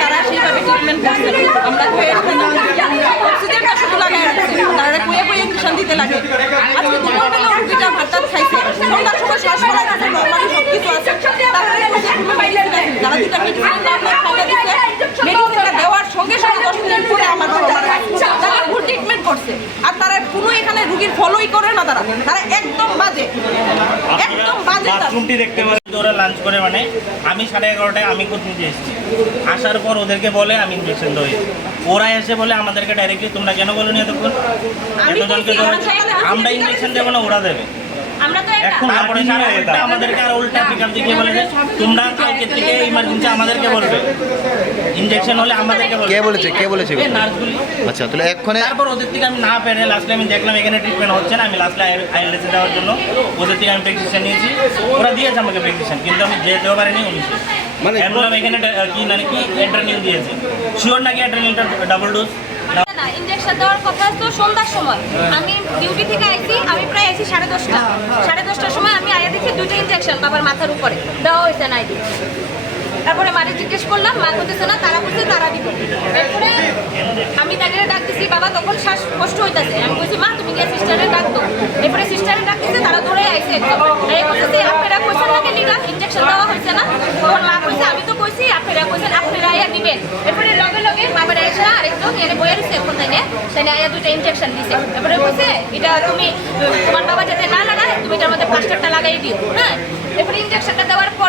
তারা সেইভাবে ট্রিটমেন্ট করছে আমরা তারা কুয়ে কুয়ে ইঞ্জেকশন দিতে লাগে আজকে দুপুরবেলা রুগীটা ভাতটা খাইছে সন্ধ্যার সময় শ্বাস দুটা করছে। আর তারা কোনো এখানে রুগীর ফলোই করে না তারা। তারা একদম বাজে। একদম বাজে বাথরুমটি দেখতে পাচ্ছি। ওরা লাঞ্চ করে মানে আমি সাড়ে এগারোটায় আমি কোচিং এসেছি। আসার পর ওদেরকে বলে আমি ইঞ্জেকশন দেবো। ওরা এসে বলে আমাদেরকে ডাইরেক্টলি তোমরা কেন বলো নি এতক্ষণ? এতজনকে আমার ঠিক দেবো না ওরা দেবে। আমরা তো এটা এখন তারপরে আমাদেরকে আর উল্টা পিকআপ দেখিয়ে বলে তোমরা কালকে থেকে ইমার্জেন্সি আমাদেরকে বলবে। ইঞ্জেকশন হলে আমাদেরকে কে বলেছে? কে বলেছে এই এগুলো? নার্সগুলি। আচ্ছা তাহলে এক্ষণে তারপর ওদের থেকে আমি না পেরে লাস্টে আমি দেখলাম এখানে ট্রিটমেন্ট হচ্ছে না আমি লাস্টে আইএলএসে দেওয়ার জন্য ওদের থেকে আমি প্রেসক্রিপশন নিয়েছি। ওরা দিয়েছে আমাকে প্রেসক্রিপশন কিন্তু আমি যেতেও পারিনি উনিশে মানে বললাম এখানে কি মানে কি অ্যাড্রেনিল দিয়েছে। শিওর নাকি অ্যাড্রেনিলটা ডাবল ডোজ না ইঞ্জেকশন দেওয়ার কথা তো সন্ধ্যার সময়। আমি ডিউটি থেকে আইছি আমি প্রায় আইছি সাড়ে দশটা। সাড়ে দশটার সময় আমি আয়া দেখি দুটো ইঞ্জেকশন বাবার মাথার উপরে। দেওয়া হয়েছে নাই তারপরে মারে জিজ্ঞেস করলাম, মা করতেছে না, তারা বলছে তারা দিব। এরপরে আমি তাদের ডাক দিছি বাবা, তখন শ্বাস কষ্ট হইতাছে। আমি বলছি, মা, তুমি গিয়ে সিস্টারে ডাক দো এরপরে সিস্টারে ডাক দিছে, তারা ধরে এই বলতেছি আপনারা কইছেন না কেন ইঞ্জেকশন দেওয়া হয়েছে না? তখন মা কইছে আমি তো কইছি, আপনারা আপনারা আয়া দিবেন। এরপরে লগে লগে বাবার আরেকজন, এনে দিছে এখন দিছে। এরপরে কইছে এটা তুমি, তোমার বাবা যাতে না লাগায়, তুমি এটার মধ্যে প্লাস্টারটা লাগাই দিও। হ্যাঁ এরপরে ইঞ্জেকশনটা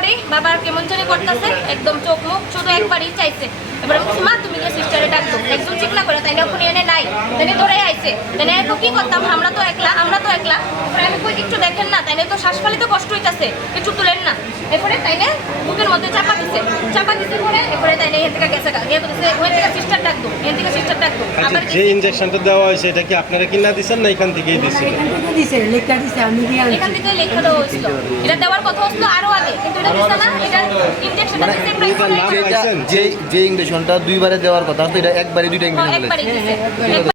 পরেই বাবার কেমন জানি করতেছে, একদম চোখ মুখ ছোট একবারই চাইছে। এবারে বলছি, মা, তুমি যে সিস্টারে ডাকতো একদম চিকলা করে না ওখানে এনে নাই। তাই ধরে আইছে। তাই কি করতাম, আমরা তো একলা, আমরা তো একলা এরপরে আমি কই একটু দেখেন না তাইলে তো শ্বাস ফালিতে কষ্ট হইতাছে। একটু তুলেন না। এরপরে তাইলে বুকের মধ্যে চাপা দিছে। চাপা দিছে পরে এরপরে তাইলে এখান থেকে গেছে গা। ইয়ে করতেছে ওখান থেকে সিস্টার ডাকতো এখান থেকে সিস্টার ডাকতো আচ্ছা আবার যে ইনজেকশনটা দেওয়া হয়েছে এটা কি আপনারা কিনা দিচ্ছেন না এখান থেকেই থেকে দিছে লেখা দিছে আমি দিয়ে এখান থেকে লেখা দেওয়া হয়েছিল। এটা দেওয়ার কথা হচ্ছিল আরও আগে কিন্তু এটা দিছে না এটা ইনজেকশনটা দিছে প্রায় যে যে ইঞ্জেকশনটা দুইবারে দেওয়ার কথা তো এটা একবারে দুইটা দিছে। একবার